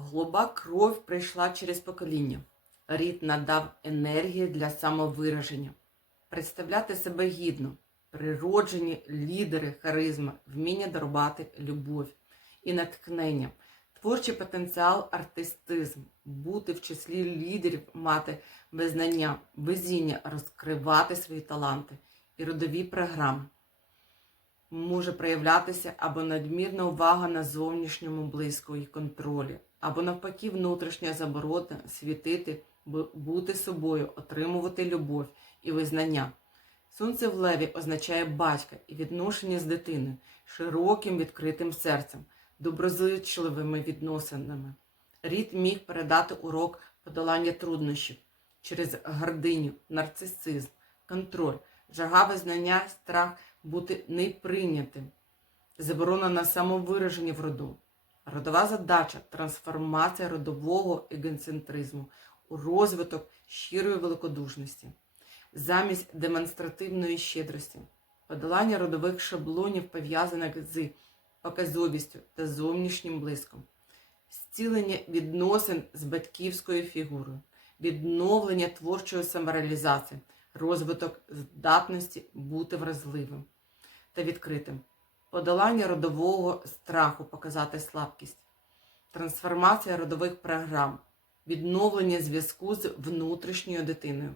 Голуба кров прийшла через покоління. Рід надав енергії для самовираження. Представляти себе гідно, природжені лідери, харизма, вміння дарувати любов і натхнення, творчий потенціал, артистизм, бути в числі лідерів, мати визнання, везіння, розкривати свої таланти і родові програми. Може проявлятися або надмірна увага на зовнішньому близько і контролі, або навпаки внутрішня заборота світити, бути собою, отримувати любов і визнання. Сонце в леві означає батька і відношення з дитиною, широким відкритим серцем, доброзичливими відносинами. Рід міг передати урок подолання труднощів через гординю, нарцисизм, контроль, жага визнання, страх бути неприйнятим, заборона на самовираження в роду. Родова задача трансформація родового егоцентризму у розвиток щирої великодушності, замість демонстративної щедрості, подолання родових шаблонів, пов'язаних з показовістю та зовнішнім блиском, зцілення відносин з батьківською фігурою, відновлення творчої самореалізації, розвиток здатності бути вразливим та відкритим, подолання родового страху показати слабкість, трансформація родових програм, відновлення зв'язку з внутрішньою дитиною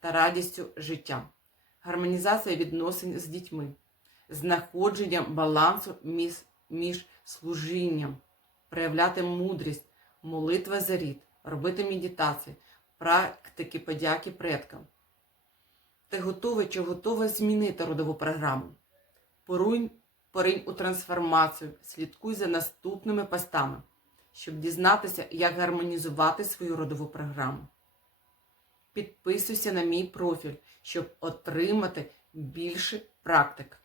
та радістю життя, гармонізація відносин з дітьми, знаходження балансу між, служінням, проявляти мудрість, молитва за рід, робити медитації, практики подяки предкам. Ти готовий чи готова змінити родову програму? Поруй, поринь у трансформацію, слідкуй за наступними постами, щоб дізнатися, як гармонізувати свою родову програму. Підписуйся на мій профіль, щоб отримати більше практик.